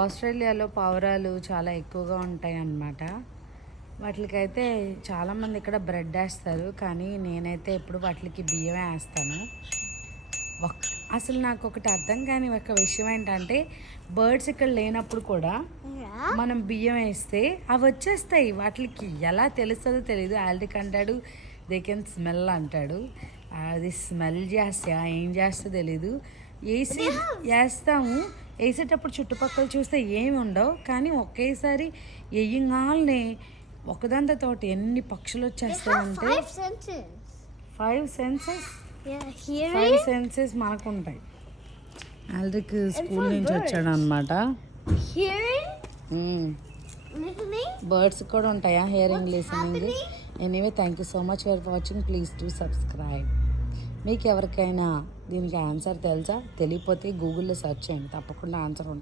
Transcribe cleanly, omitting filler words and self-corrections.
ఆస్ట్రేలియాలో పావురాలు చాలా ఎక్కువగా ఉంటాయి అన్నమాట. వాటికైతే చాలామంది ఇక్కడ బ్రెడ్ వేస్తారు, కానీ నేనైతే ఎప్పుడు వాటికి బియ్యమే వేస్తాను. అసలు నాకు ఒకటి అర్థం కాని ఒక విషయం ఏంటంటే, బర్డ్స్ ఇక్కడ లేనప్పుడు కూడా మనం బియ్యం వేస్తే అవి వచ్చేస్తాయి. వాటికి ఎలా తెలుస్తుందో తెలియదు. ఆల్రిక్ అంటాడు దే కెన్ స్మెల్ అంటాడు. అది స్మెల్ చేస్తా ఏం చేస్తా తెలీదు. వేస్తాము. వేసేటప్పుడు చుట్టుపక్కల చూస్తే ఏమి ఉండవు, కానీ ఒకేసారి వేయంగానే ఒకదాంతో తోటి ఎన్ని పక్షులు వచ్చేస్తాయంటే 5 సెన్సెస్ మనకు ఉంటాయి. ఆల్రిక్ స్కూల్ నుంచి వచ్చాడు అనమాట. బర్డ్స్ కూడా ఉంటాయా? Hearing, listening. Anyway, thank you so much for watching. Please to subscribe. మీకు ఎవరికైనా దీనికి ఆన్సర్ తెలుసా? తెలియకపోతే గూగుల్లో సెర్చ్ చేయండి, తప్పకుండా ఆన్సర్ ఉంటుంది.